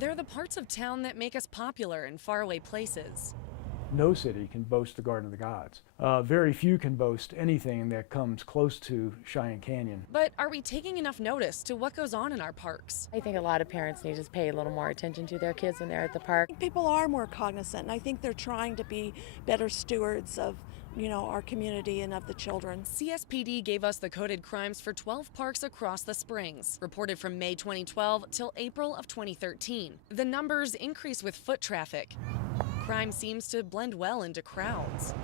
They're the parts of town that make us popular in faraway places. No city can boast the Garden of the Gods. Very few can boast anything that comes close to Cheyenne Canyon. But are we taking enough notice to what goes on in our parks? I think a lot of parents need to pay a little more attention to their kids when they're at the park. People are more cognizant, and I think they're trying to be better stewards of our community and of the children. CSPD gave us the coded crimes for 12 parks across the Springs, reported from May 2012 till April of 2013. The numbers increase with foot traffic. Crime seems to blend well into crowds.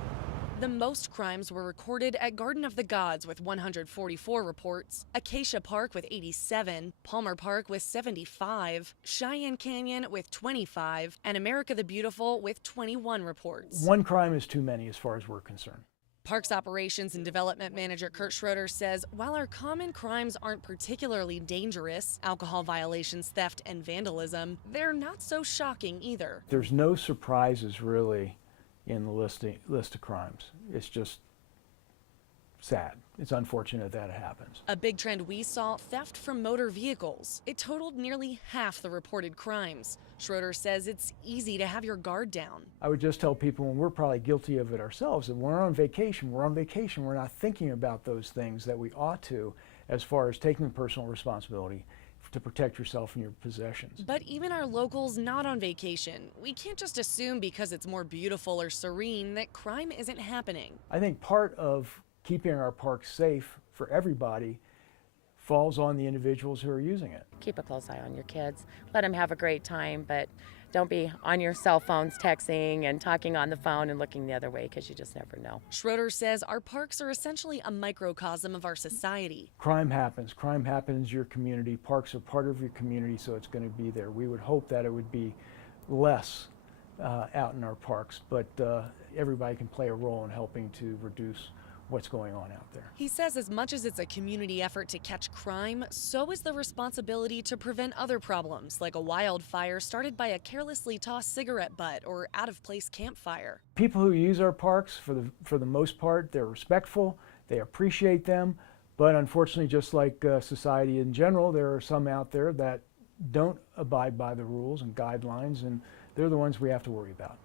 The most crimes were recorded at Garden of the Gods with 144 reports, Acacia Park with 87, Palmer Park with 75, Cheyenne Canyon with 25, and America the Beautiful with 21 reports. One crime is too many as far as we're concerned. Parks Operations and Development Manager Kurt Schroeder says while our common crimes aren't particularly dangerous, alcohol violations, theft, and vandalism, they're not so shocking either. There's no surprises really in the list of crimes. It's just sad. It's unfortunate that it happens. A big trend we saw, theft from motor vehicles. It totaled nearly half the reported crimes. Schroeder says it's easy to have your guard down. I would just tell people, and we're probably guilty of it ourselves, that when we're on vacation, we're not thinking about those things that we ought to as far as taking personal responsibility to protect yourself and your possessions. But even our locals not on vacation, we can't just assume because it's more beautiful or serene that crime isn't happening. I think part of keeping our parks safe for everybody falls on the individuals who are using it. Keep a close eye on your kids. Let them have a great time, but don't be on your cell phones texting and talking on the phone and looking the other way because you just never know. Schroeder says our parks are essentially a microcosm of our society. Crime happens. Crime happens in your community. Parks are part of your community, so it's going to be there. We would hope that it would be less out in our parks, but everybody can play a role in helping to reduce what's going on out there. He says as much as it's a community effort to catch crime, so is the responsibility to prevent other problems, like a wildfire started by a carelessly tossed cigarette butt or out-of-place campfire. People who use our parks, for the most part, they're respectful, they appreciate them, but unfortunately, just like society in general, there are some out there that don't abide by the rules and guidelines, and they're the ones we have to worry about.